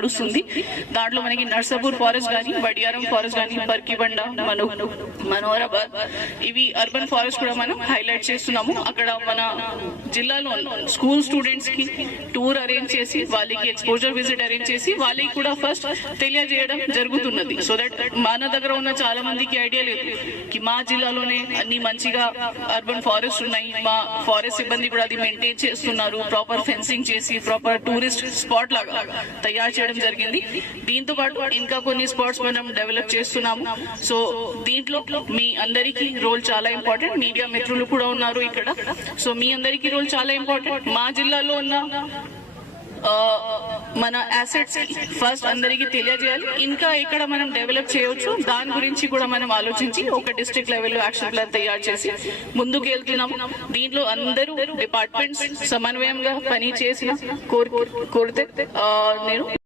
నడుస్తుంది. దాంట్లో మనకి నర్సాపూర్ ఫారెస్ట్ కానీ, వడియారం ఫారెస్ట్ కానీ, పర్కిబండ, మనోహరాబాద్ ఇవి అర్బన్ ఫారెస్ట్ కూడా మనం హైలైట్ చేస్తున్నాము. అక్కడ మన జిల్లాలో స్కూల్ స్టూడెంట్స్ కి టూర్ అరేంజ్ చేసి వాళ్ళకి ఎక్స్పోజర్ విజిట్ అరేంజ్ చేసి వాళ్ళకి కూడా ఫస్ట్ తెలియజేయడం జరుగుతున్నది. సో దట్ మన దగ్గర ఉన్న చాలా మందికి ఐడియా లేదు కి మా జిల్లాలోనే అన్ని మంచిగా అర్బన్ ఫారెస్ట్ ఉన్నాయి, మా ఫారెస్ట్ సిబ్బంది కూడా అది మెయింటైన్ చేస్తున్నారు, ప్రాపర్ ఫెన్సింగ్ చేసి ప్రాపర్ టూరిస్ట్ స్పాట్ లాగా తయారు చేయడం జరిగింది. దీంతో పాటు ఇంకా కొన్ని స్పాట్స్ మనం డెవలప్ చేస్తున్నాము. సో దీంట్లో మీ అందరికీ రోల్ చాలా ఇంపార్టెంట్. మీడియా మిత్రులు కూడా ఉన్నారు ఇక్కడ. సో మీ అందరికీ రోల్ చాలా ఇంపార్టెంట్. మా జిల్లాలో ఉన్న మన అసెట్స్ ఫస్ట్ అందరికీ తెలియజేయాలి. ఇంకా ఇక్కడ మనం డెవలప్ చేయవచ్చు, దాని గురించి కూడా మనం ఆలోచించి ఒక డిస్ట్రిక్ట్ లెవెల్లో యాక్షన్ ప్లాన్ తయారు చేసి ముందుకు వెళ్తున్నాము. దీంట్లో అందరూ డిపార్ట్మెంట్స్ సమన్వయంగా పని చేసిన కోరితే నేను